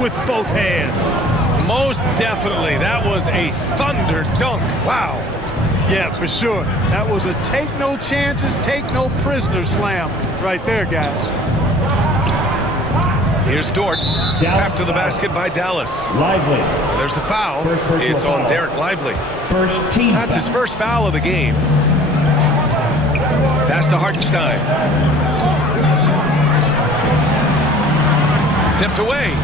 with both hands. Most definitely. That was a thunder dunk. Wow. Yeah, for sure. That was a take no chances, take no prisoner slam right there, guys. Here's Dort. After the basket by Dallas. Lively. There's the foul. It's on foul. Derek Lively. First team That's his first foul of the game. Pass to Hartenstein. Tipped away.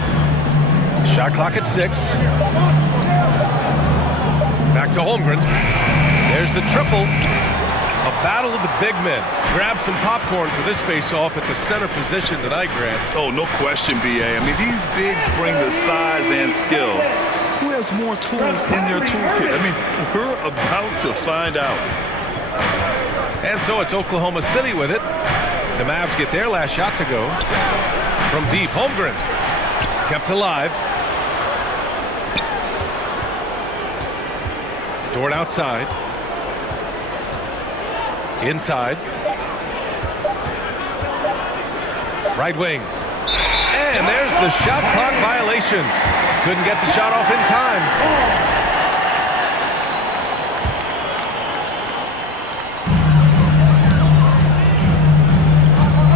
Shot clock at 6. Back to Holmgren. There's the triple. A battle of the big men. Grab some popcorn for this face-off at the center position tonight, Grant. Oh, no question, B.A. I mean, these bigs bring the size and skill. Who has more tools in their toolkit? I mean, we're about to find out. And so it's Oklahoma City with it. The Mavs get their last shot to go. From deep, Holmgren. Kept alive. Dort outside. Inside. Right wing. And there's the shot clock violation. Couldn't get the shot off in time.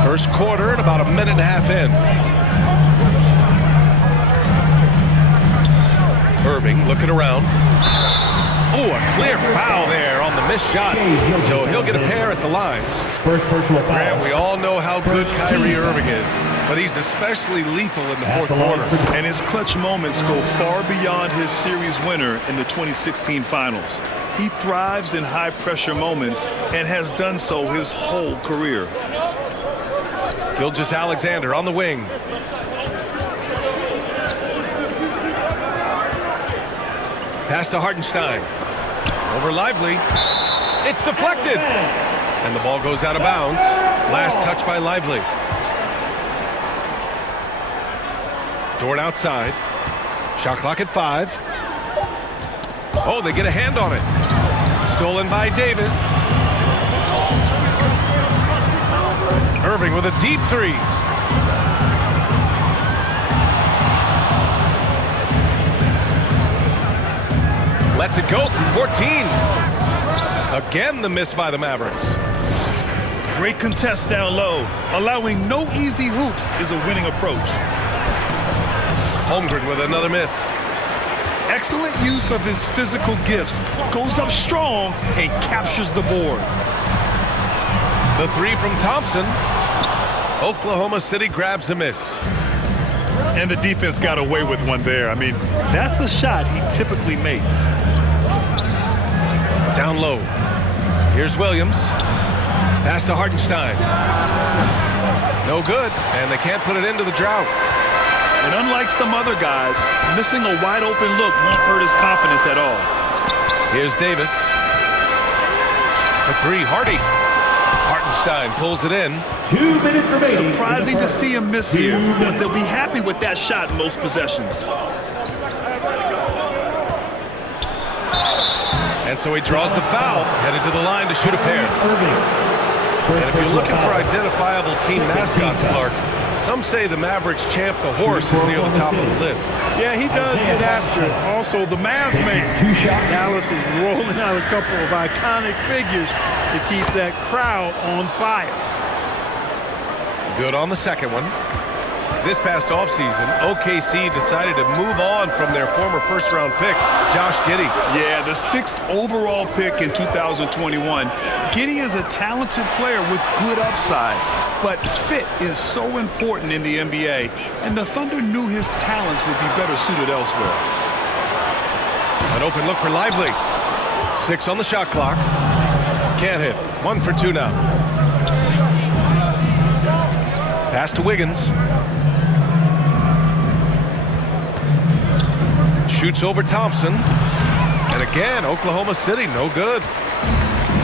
First quarter and about a minute and a half in. Irving looking around. Oh, a clear foul there on the missed shot. So he'll get a pair at the line. First personal foul. Grant, we all know how good Kyrie Irving is, but he's especially lethal in the fourth quarter. And his clutch moments go far beyond his series winner in the 2016 finals. He thrives in high-pressure moments and has done so his whole career. Gilgeous-Alexander on the wing. Pass to Hartenstein. Over Lively. It's deflected. And the ball goes out of bounds. Last touch by Lively. Dort outside. Shot clock at 5. Oh, they get a hand on it. Stolen by Davis. Irving with a deep 3. Lets it go from 14. Again, the miss by the Mavericks. Great contest down low. Allowing no easy hoops is a winning approach. Holmgren with another miss. Excellent use of his physical gifts. Goes up strong and captures the board. The 3 from Thompson. Oklahoma City grabs a miss. And the defense got away with one there. I mean, that's a shot he typically makes. Down low. Here's Williams. Pass to Hartenstein. No good, and they can't put it into the drought. And unlike some other guys, missing a wide open look won't hurt his confidence at all. Here's Davis. For 3, Hardy. Hartenstein pulls it in. 2 minutes remaining. Surprising to see him miss here, but they'll be happy with that shot most possessions. And so he draws the foul, headed to the line to shoot a pair. And if you're looking for identifiable team mascots, Clark, some say the Mavericks champ, the horse, is near the top of the list. Yeah, he does get after it. Also, the Mavs man. Dallas is rolling out a couple of iconic figures to keep that crowd on fire. Good on the second one. This past offseason, OKC decided to move on from their former first-round pick, Josh Giddey. Yeah, the 6th overall pick in 2021. Giddey is a talented player with good upside, but fit is so important in the NBA, and the Thunder knew his talents would be better suited elsewhere. An open look for Lively. 6 on the shot clock. Can't hit. 1 for 2 now. Pass to Wiggins. Shoots over Thompson. And again, Oklahoma City, no good.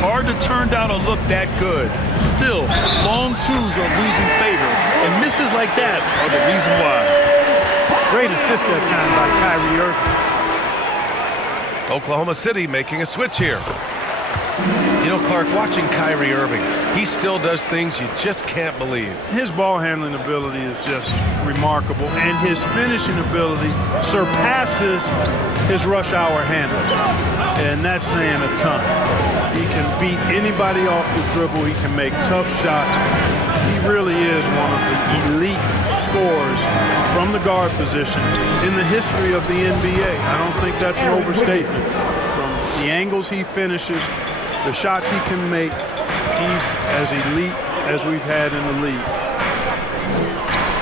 Hard to turn down a look that good. Still, long twos are losing favor, and misses like that are the reason why. Great assist that time by Kyrie Irving. Oklahoma City making a switch here. You know, Clark, watching Kyrie Irving, he still does things you just can't believe. His ball handling ability is just remarkable, and his finishing ability surpasses his rush hour handle, and that's saying a ton. He can beat anybody off the dribble. He can make tough shots. He really is one of the elite scorers from the guard position in the history of the NBA. I don't think that's an overstatement. From the angles he finishes, the shots he can make, he's as elite as we've had in the league.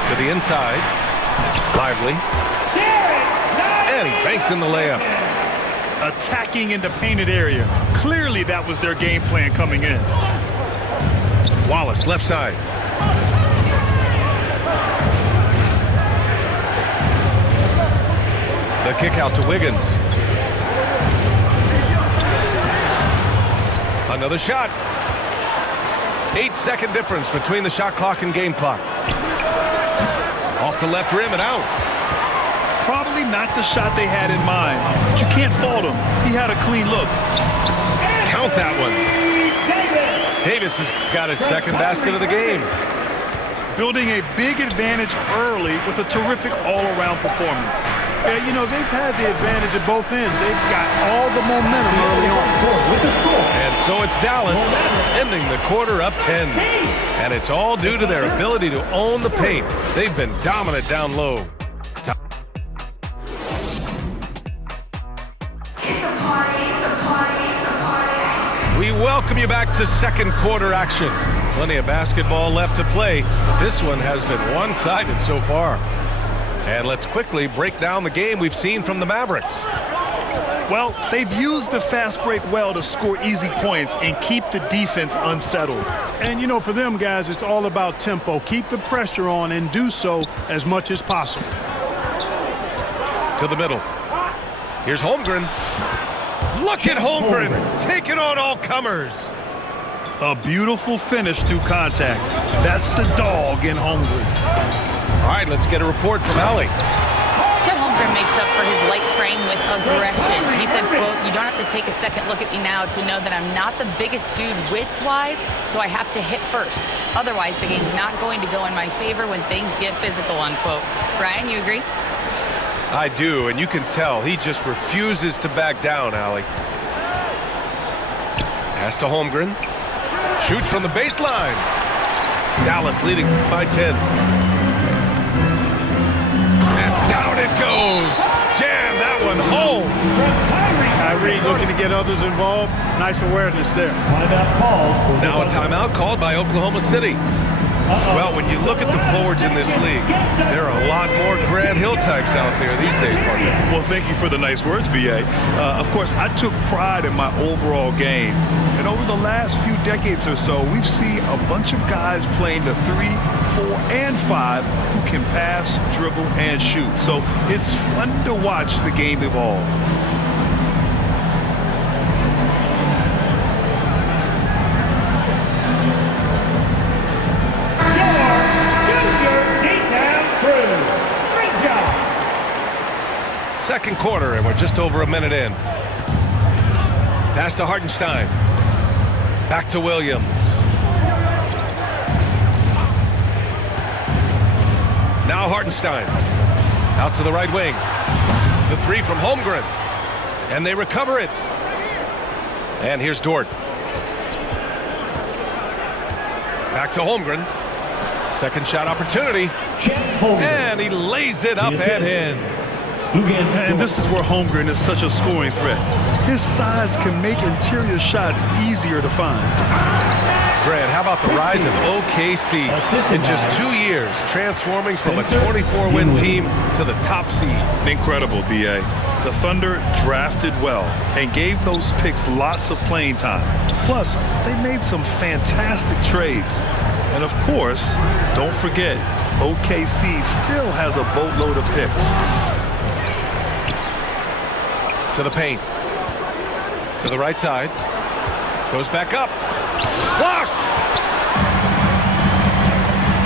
To the inside. Lively. And he banks in the layup. Attacking in the painted area. Clearly that was their game plan coming in. Wallace, left side. The kick out to Wiggins. Another shot. 8-second difference between the shot clock and game clock. Off the left rim and out. Probably not the shot they had in mind, but you can't fault him. He had a clean look. Count that one. Davis has got his second basket of the game. Building a big advantage early with a terrific all-around performance. Yeah, you know, they've had the advantage at both ends. They've got all the momentum early on. And so it's Dallas ending the quarter up 10. And it's all due to their ability to own the paint. They've been dominant down low. We welcome you back to second quarter action. Plenty of basketball left to play, but this one has been one-sided so far. And let's quickly break down the game we've seen from the Mavericks. Well, they've used the fast break well to score easy points and keep the defense unsettled. And, you know, for them guys, it's all about tempo. Keep the pressure on and do so as much as possible. To the middle. Here's Holmgren. Look at Holmgren taking on all comers. A beautiful finish through contact. That's the dog in Holmgren. All right, let's get a report from Allie. Chet Holmgren makes up for his light frame with aggression. He said, quote, "You don't have to take a second look at me now to know that I'm not the biggest dude width-wise, so I have to hit first. Otherwise, the game's not going to go in my favor when things get physical," unquote. Brian, you agree? I do, and you can tell he just refuses to back down, Allie. Pass to Holmgren. Shoots from the baseline. Dallas leading by 10. And down it goes. Jam that one home. Kyrie looking to get others involved. Nice awareness there. Timeout called for the Now a timeout called by Oklahoma City. Well, when you look at the forwards in this league, there are a lot more Grant Hill types out there these days, partner. Well, thank you for the nice words, B.A. Of course, I took pride in my overall game. And over the last few decades or so, we've seen a bunch of guys playing the 3, 4, and 5 who can pass, dribble, and shoot. So it's fun to watch the game evolve. Second quarter, and we're just over a minute in. Pass to Hartenstein. Back to Williams. Now Hartenstein. Out to the right wing. The three from Holmgren. And they recover it. And here's Dort. Back to Holmgren. Second shot opportunity. And he lays it up and in. And this is where Holmgren is such a scoring threat. His size can make interior shots easier to find. Grant, how about the rise of OKC in just 2 years, transforming from a 24-win team to the top seed? Incredible, B.A. The Thunder drafted well and gave those picks lots of playing time. Plus, they made some fantastic trades. And of course, don't forget, OKC still has a boatload of picks. To the paint. To the right side. Goes back up. Blocked!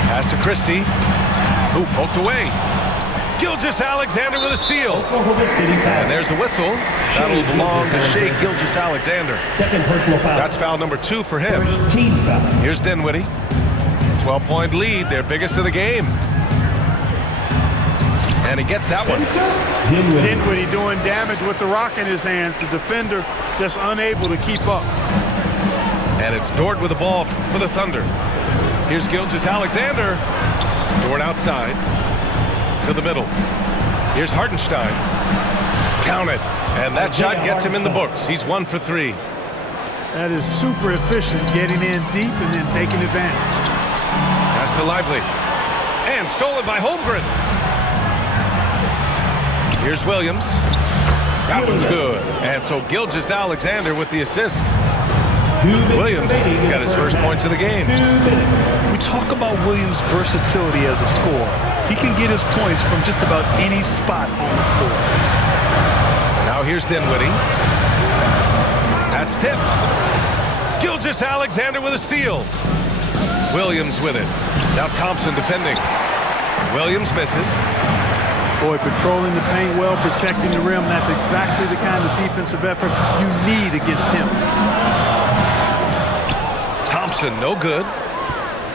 Pass to Christie. Who poked away. Gilgeous-Alexander with a steal. Oklahoma City foul. And there's the whistle. That'll belong to Shea Gilgeous-Alexander. Second personal foul. That's foul number 2 for him. Team foul. Here's Dinwiddie. 12-point lead, their biggest of the game. And he gets that one. Dinwiddie doing damage with the rock in his hands. The defender just unable to keep up. And it's Dort with the ball for the Thunder. Here's Gilgeous-Alexander. Dort outside to the middle. Here's Hartenstein. Count it. And that shot gets him in the books. He's 1 for 3. That is super efficient, getting in deep and then taking advantage. Pass to Lively. And stolen by Holmgren. Here's Williams. That one's good. And so Gilgeous-Alexander with the assist. Williams got his first points of the game. We talk about Williams' versatility as a scorer. He can get his points from just about any spot on the floor. Now here's Dinwiddie. That's tipped. Gilgeous-Alexander with a steal. Williams with it. Now Thompson defending. Williams misses. Boy, patrolling the paint well, protecting the rim. That's exactly the kind of defensive effort you need against him. Thompson, no good.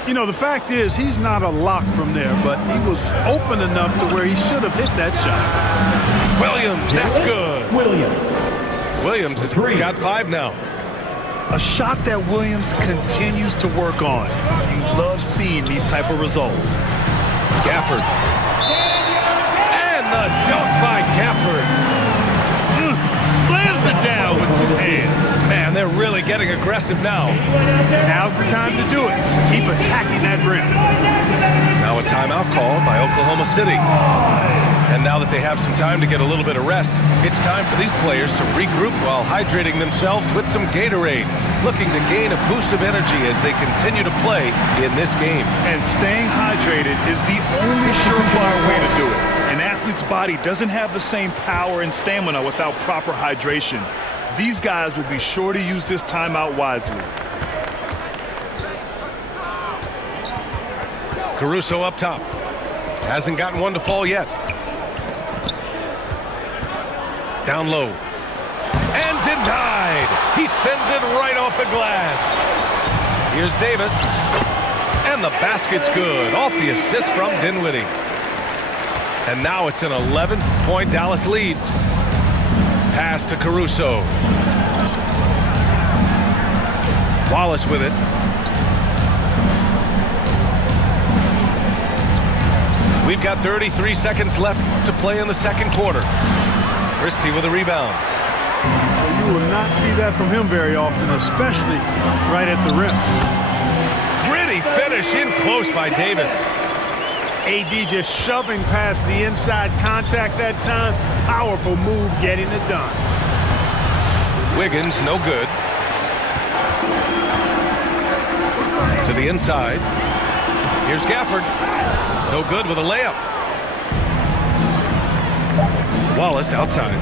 You know, the fact is, he's not a lock from there, but he was open enough to where he should have hit that shot. Williams, that's good. Williams has got 5 now. A shot that Williams continues to work on. You love seeing these type of results. Gafford. And the dunk by Gafford. Slams it down with 2 hands. Man, they're really getting aggressive now. Now's the time to do it. Keep attacking that rim. Now a timeout called by Oklahoma City. And now that they have some time to get a little bit of rest, it's time for these players to regroup while hydrating themselves with some Gatorade, looking to gain a boost of energy as they continue to play in this game. And staying hydrated is the only surefire way to do it. An athlete's body doesn't have the same power and stamina without proper hydration. These guys will be sure to use this timeout wisely. Caruso up top. Hasn't gotten one to fall yet. Down low. And denied. He sends it right off the glass. Here's Davis. And the basket's good. Off the assist from Dinwiddie. And now it's an 11-point Dallas lead. Pass to Caruso. Wallace with it. We've got 33 seconds left to play in the second quarter. Christie with a rebound. You will not see that from him very often, especially right at the rim. Gritty finish in close by Davis. AD just shoving past the inside contact that time. Powerful move getting it done. Wiggins, no good. To the inside. Here's Gafford. No good with a layup. Wallace outside.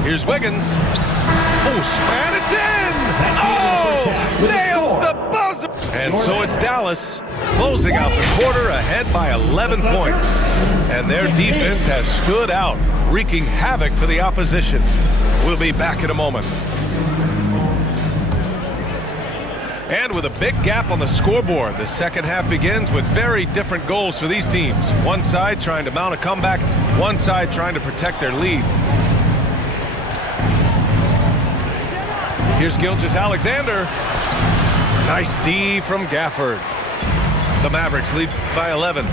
Here's Wiggins. Oh, and it's in! Oh! Nails the buzzer! And so it's Dallas closing out the quarter ahead by 11 points. And their defense has stood out, wreaking havoc for the opposition. We'll be back in a moment. And with a big gap on the scoreboard, the second half begins with very different goals for these teams. One side trying to mount a comeback, one side trying to protect their lead. Here's Gilgeous-Alexander. Nice D from Gafford. The Mavericks lead by 11.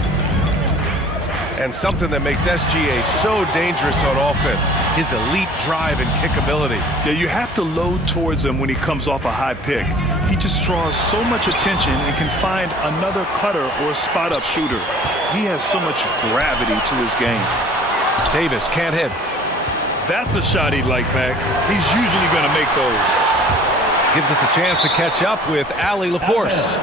And something that makes SGA so dangerous on offense, his elite drive and kick ability. Yeah, you have to load towards him when he comes off a high pick. He just draws so much attention and can find another cutter or a spot-up shooter. He has so much gravity to his game. Davis can't hit. That's a shot he'd like back. He's usually going to make those. Gives us a chance to catch up with Allie LaForce.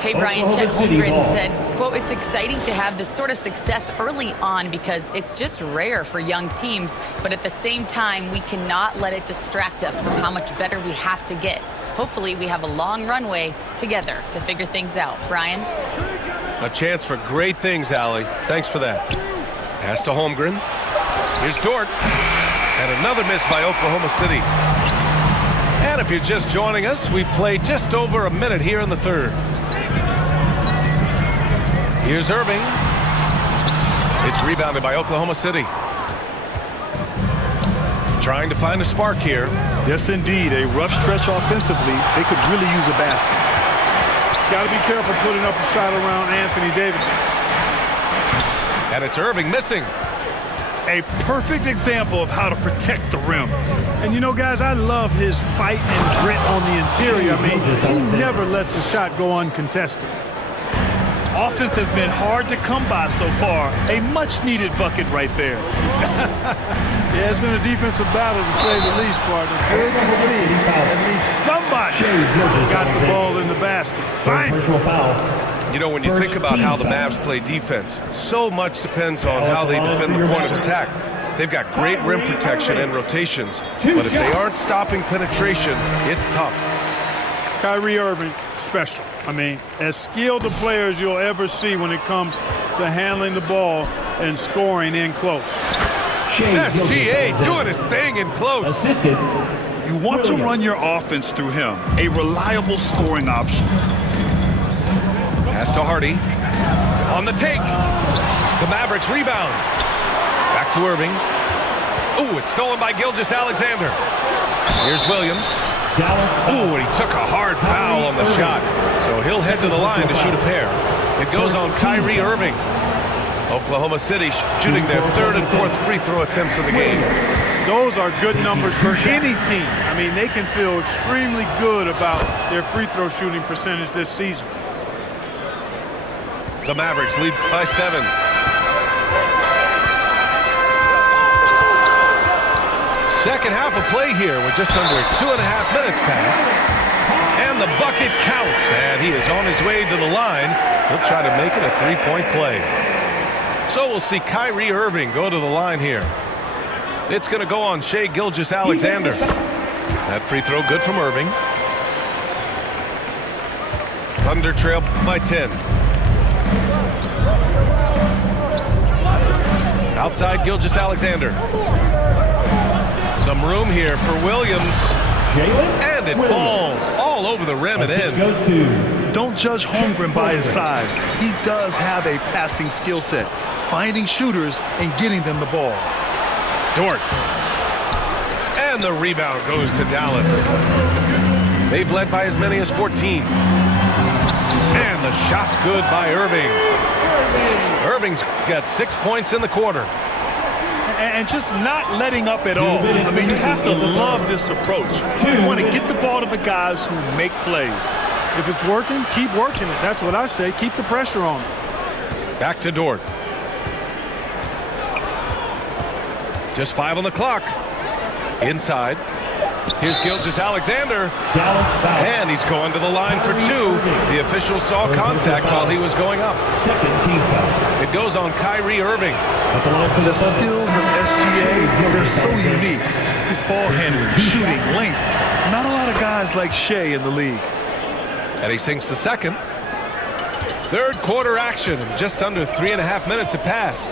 Hey, Brian, Chet Holmgren said, quote, it's exciting to have this sort of success early on because it's just rare for young teams. But at the same time, we cannot let it distract us from how much better we have to get. Hopefully, we have a long runway together to figure things out. Brian? A chance for great things, Allie. Thanks for that. Pass to Holmgren. Here's Dort. And another miss by Oklahoma City. And if you're just joining us, we play just over a minute here in the third. Here's Irving. It's rebounded by Oklahoma City. Trying to find a spark here. Yes, indeed. A rough stretch offensively. They could really use a basket. Got to be careful putting up a shot around Anthony Davis. And it's Irving missing. A perfect example of how to protect the rim. And you know, guys, I love his fight and grit on the interior. I mean, he never lets a shot go uncontested. Offense has been hard to come by so far. A much-needed bucket right there. Yeah, it's been a defensive battle, to say the least, partner. Good to see at least somebody got the ball in the basket. Fine. Personal foul. You know, when you think about how the Mavs play defense, so much depends on how they defend the point of attack. They've got great rim protection and rotations, but if they aren't stopping penetration, it's tough. Kyrie Irving, special. I mean, as skilled a player as you'll ever see when it comes to handling the ball and scoring in close. SGA doing his thing in close. Assisted. You want to run your offense through him. A reliable scoring option. Pass to Hardy. On the take. The Mavericks rebound. Back to Irving. Ooh, it's stolen by Gilgeous-Alexander. Here's Williams. Ooh, and he took a hard foul on the shot. So he'll head to the line to shoot a pair. It goes on Kyrie Irving. Oklahoma City shooting their third and fourth free throw attempts of the game. Those are good numbers for any team. I mean, they can feel extremely good about their free throw shooting percentage this season. The Mavericks lead by 7. Second half of play here with just under 2.5 minutes passed. And the bucket counts. And he is on his way to the line. He'll try to make it a three-point play. So we'll see Kyrie Irving go to the line here. It's going to go on Shai Gilgeous-Alexander. That free throw good from Irving. Thunder trail by 10. Outside Gilgeous-Alexander. Some room here for Williams. And it falls all over the rim and in. Goes to Don't judge Holmgren by his size. He does have a passing skill set, finding shooters and getting them the ball. Dort. And the rebound goes to Dallas. They've led by as many as 14. And the shot's good by Irving. Irving's got 6 points in the quarter. And just not letting up at all. I mean, you have to love this approach. You want to get the ball to the guys who make plays. If it's working, keep working it. That's what I say. Keep the pressure on. Back to Dort. Just 5 on the clock. Inside. Here's Gilgeous-Alexander. And he's going to the line for 2. The official saw contact while he was going up. second team foul. It goes on Kyrie Irving. At the line for The skills of SGA, they're so unique. His ball handling, shooting, length. Not a lot of guys like Shai in the league. And he sinks the second. Third quarter action. Just under 3.5 minutes have passed.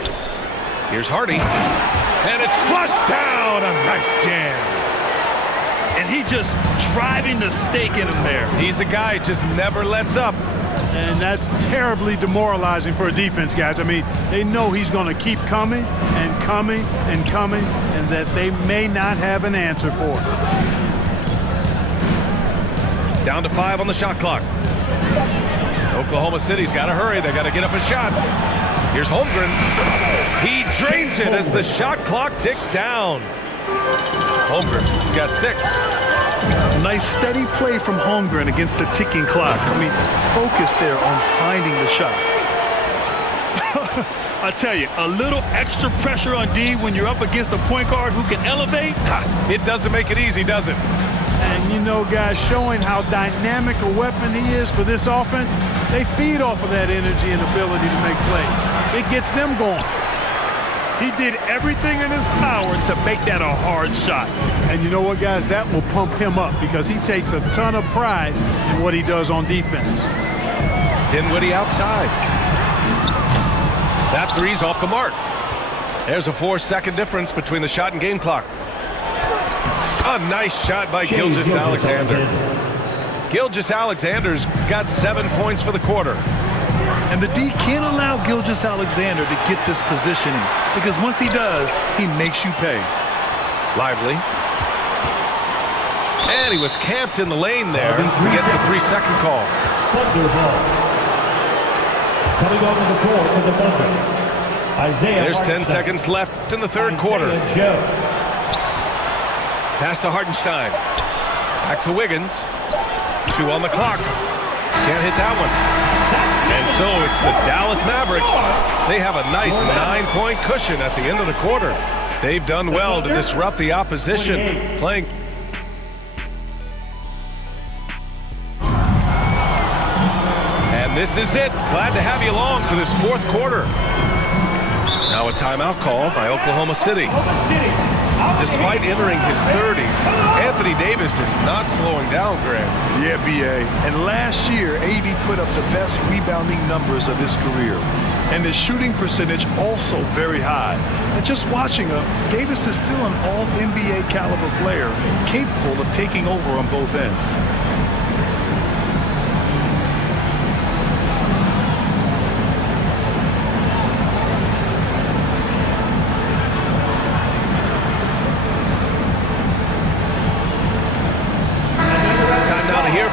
Here's Hardy. And it's flushed down. A nice jam. And he just driving the stake in him there. He's a guy who just never lets up. And that's terribly demoralizing for a defense, guys. I mean, they know he's going to keep coming and coming and coming, and that they may not have an answer for it. Down to 5 on the shot clock. Oklahoma City's got to hurry. They got to get up a shot. Here's Holmgren. He drains it as the shot clock ticks down. Holmgren's got 6. Nice steady play from Holmgren against the ticking clock. I mean, focus there on finding the shot. I tell you, a little extra pressure on D when you're up against a point guard who can elevate. It doesn't make it easy, does it? And you know, guys, showing how dynamic a weapon he is for this offense, they feed off of that energy and ability to make plays. It gets them going. He did everything in his power to make that a hard shot. And you know what, guys? That will pump him up because he takes a ton of pride in what he does on defense. Dinwiddie outside. That three's off the mark. There's a 4-second difference between the shot and game clock. A nice shot by Gilgeous-Alexander. Gilgeous-Alexander's got 7 points for the quarter. And the D can't allow Gilgeous-Alexander to get this positioning, because once he does, he makes you pay. Lively. And he was camped in the lane there. He gets a 3-second call. Thunder ball. Coming onto the floor for the Thunder. Isaiah There's 10 Hartenstein. seconds left in the third quarter. Joe. Pass to Hartenstein. Back to Wiggins. 2 on the clock. Can't hit that one. And so it's the Dallas Mavericks. They have a nice 9-point cushion at the end of the quarter. They've done well to disrupt the opposition, playing. And this is it. Glad to have you along for this fourth quarter. Now a timeout call by Oklahoma City. Despite entering his 30s, Anthony Davis is not slowing down, Grant. Yeah, B.A. And last year, AD put up the best rebounding numbers of his career. And his shooting percentage also very high. And just watching him, Davis is still an all-NBA caliber player, capable of taking over on both ends.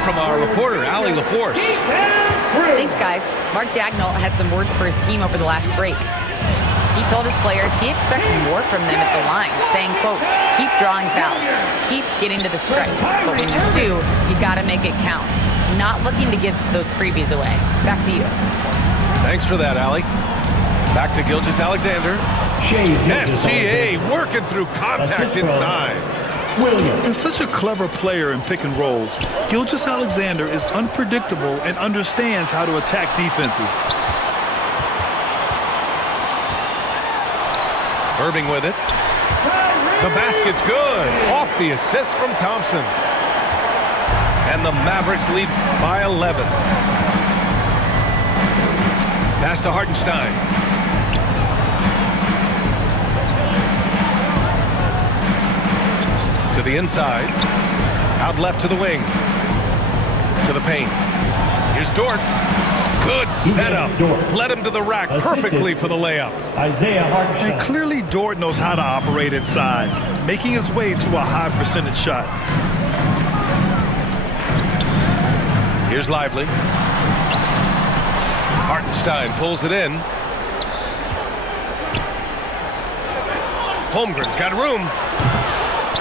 From our reporter, Allie LaForce. Thanks, guys. Mark Dagnall had some words for his team over the last break. He told his players he expects more from them at the line, saying, quote, keep drawing fouls, keep getting to the stripe, but when you do, you got to make it count. Not looking to give those freebies away. Back to you. Thanks for that, Allie. Back to Gilgeous-Alexander. SGA working through contact inside. And such a clever player in pick and rolls, Gilgeous-Alexander is unpredictable and understands how to attack defenses. Irving with it. The basket's good. Off the assist from Thompson. And the Mavericks lead by 11. Pass to Hartenstein. To the inside. Out left to the wing. To the paint. Here's Dort. Good setup. Led him to the rack perfectly for the layup. Isaiah Hartenstein. And clearly Dort knows how to operate inside, making his way to a high percentage shot. Here's Lively. Hartenstein pulls it in. Holmgren's got room.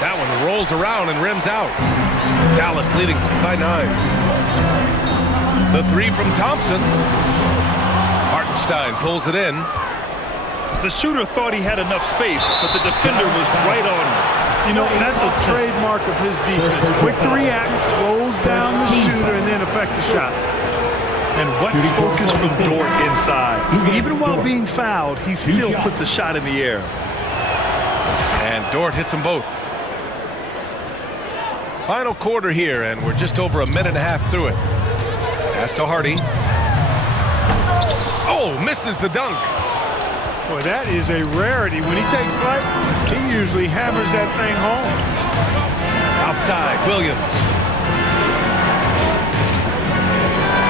That one rolls around and rims out. Dallas leading by 9. The three from Thompson. Hartenstein pulls it in. The shooter thought he had enough space, but the defender was right on him. You know, that's a trademark of his defense. Quick to react, close down the shooter, and then affect the shot. And what focus from Dort inside. Even while being fouled, he still puts a shot in the air. And Dort hits them both. Final quarter here, and we're just over a minute and a half through it. Pass to Hardy. Oh, misses the dunk. Boy, that is a rarity. When he takes flight, he usually hammers that thing home. Outside, Williams.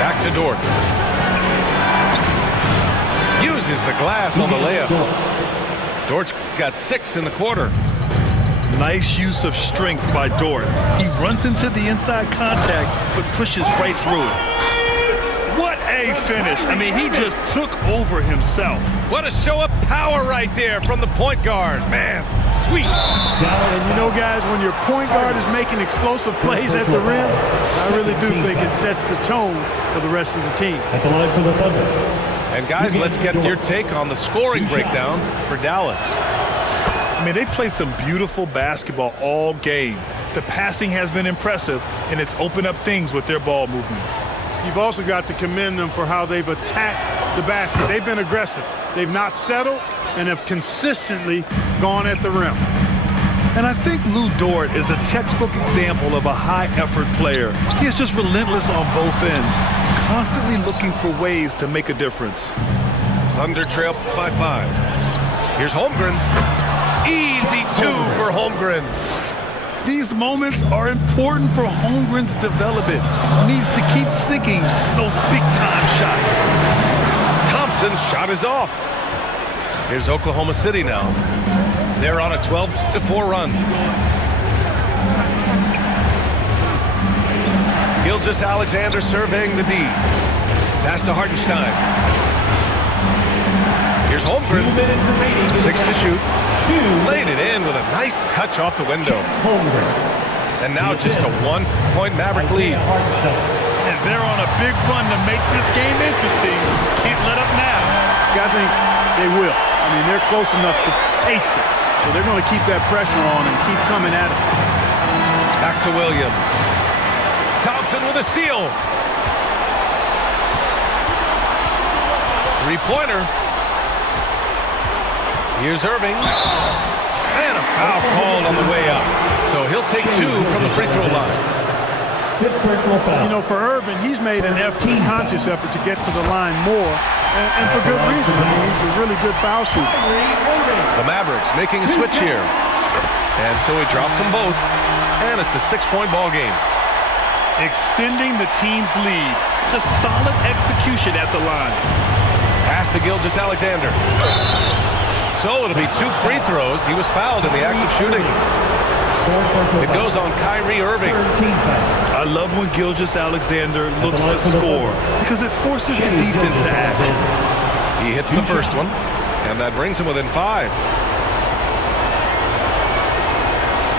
Back to Dort. Uses the glass on the layup. Dort's got 6 in the quarter. Nice use of strength by Dort. He runs into the inside contact, but pushes right through it. What a finish. I mean, he just took over himself. What a show of power right there from the point guard. Man, sweet. And you know, guys, when your point guard is making explosive plays at the rim, I really do think it sets the tone for the rest of the team. At the line for the Thunder. And guys, let's get your take on the scoring breakdown for Dallas. I mean, they've played some beautiful basketball all game. The passing has been impressive, and it's opened up things with their ball movement. You've also got to commend them for how they've attacked the basket. They've been aggressive. They've not settled and have consistently gone at the rim. And I think Lou Dort is a textbook example of a high-effort player. He is just relentless on both ends, constantly looking for ways to make a difference. Thunder trail by 5. Here's Holmgren. Easy two for Holmgren. These moments are important for Holmgren's development. He needs to keep sinking those big-time shots. Thompson's shot is off. Here's Oklahoma City now. They're on a 12-4 run. Gilgeous-Alexander surveying the D. Pass to Hartenstein. Here's Holmgren. 6 to shoot. Laid it in with a nice touch off the window. And now just a 1-point Maverick lead. And they're on a big run to make this game interesting. Can't let up now. I think they will. I mean, they're close enough to taste it. So they're going to keep that pressure on and keep coming at it. Back to Williams. Thompson with a steal. Three-pointer. Here's Irving. And a foul called on the way out. So he'll take 2 from the free throw line. Fifth personal foul. You know, for Irvin, he's made an effort, a conscious effort to get to the line more, and for good reason. I mean, he's a really good foul shooter. The Mavericks making a switch here. And so he drops them both. And it's a 6-point ball game. Extending the team's lead. Just solid execution at the line. Pass to Gilgeous-Alexander. So it'll be 2 free throws. He was fouled in the act of shooting. It goes on Kyrie Irving. I love when Gilgeous-Alexander looks to score because it forces the defense to act. He hits the first one, and that brings him within 5.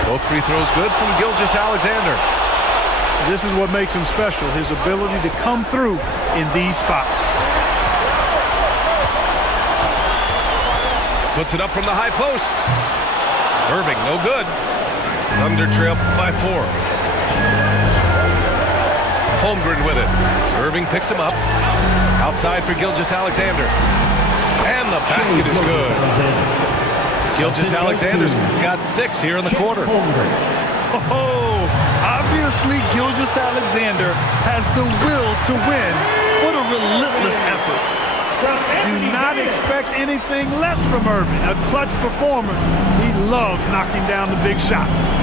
Both free throws good from Gilgeous-Alexander. This is what makes him special, his ability to come through in these spots. Puts it up from the high post. Irving, no good. Thunder trail by 4. Holmgren with it. Irving picks him up. Outside for Gilgeous-Alexander. And the basket is good. Gilgeous-Alexander's got 6 here in the quarter. Oh, obviously Gilgeous-Alexander has the will to win. What a relentless effort. Do not expect anything less from Irving. A clutch performer. He loves knocking down the big shots.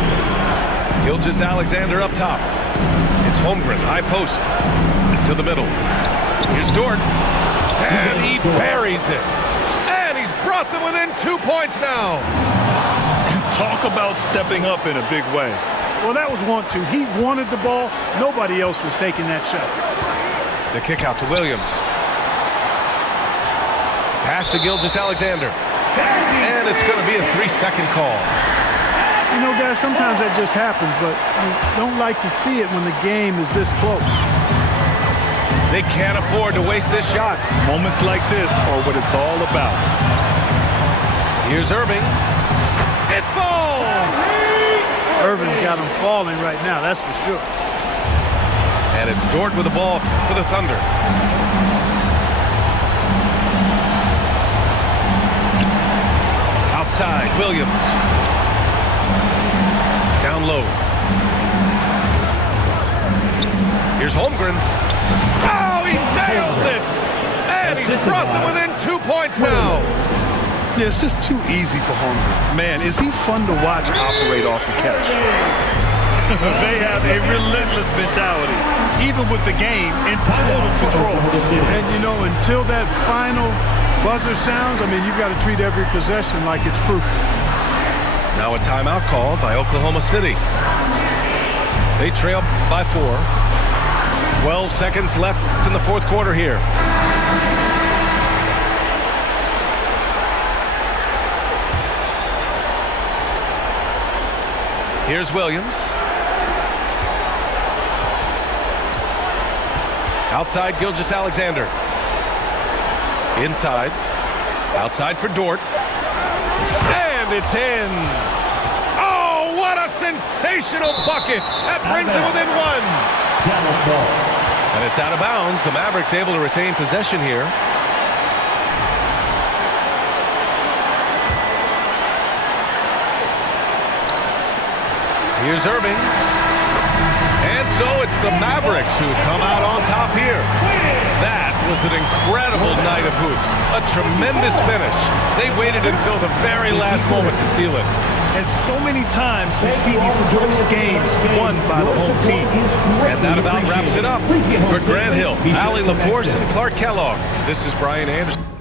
Gilgeous-Alexander up top. It's Holmgren, high post. To the middle. Here's Dort. And he buries it. And he's brought them within 2 points now. Talk about stepping up in a big way. Well, that was want to. He wanted the ball. Nobody else was taking that shot. The kick out to Williams. Pass to Gilgeous-Alexander. And it's going to be a 3-second call. You know, guys, sometimes that just happens, but you don't like to see it when the game is this close. They can't afford to waste this shot. Moments like this are what it's all about. Here's Irving. It falls! Irving's got him falling right now, that's for sure. And it's Dort with the ball for the Thunder. Outside, Williams. Down low. Here's Holmgren. Oh, he nails it! And he's brought them within 2 points now. Yeah, it's just too easy for Holmgren. Man, is he fun to watch operate off the catch. They have a relentless mentality, even with the game in total control. And, you know, until that final buzzer sounds, I mean, you've got to treat every possession like it's crucial. Now a timeout called by Oklahoma City. They trail by 4. 12 seconds left in the fourth quarter here. Here's Williams. Outside, Gilgeous-Alexander. Inside. Outside for Dort. And it's in. Oh, what a sensational bucket. That brings it within 1. And it's out of bounds. The Mavericks able to retain possession here. Here's Irving. And so it's the Mavericks who come out on top here. That was an incredible night of hoops. A tremendous finish. They waited until the very last moment to seal it. And so many times we see these close games won by the home team. And that about wraps it up. For Grant Hill, Allie LaForce, and Clark Kellogg, this is Brian Anderson.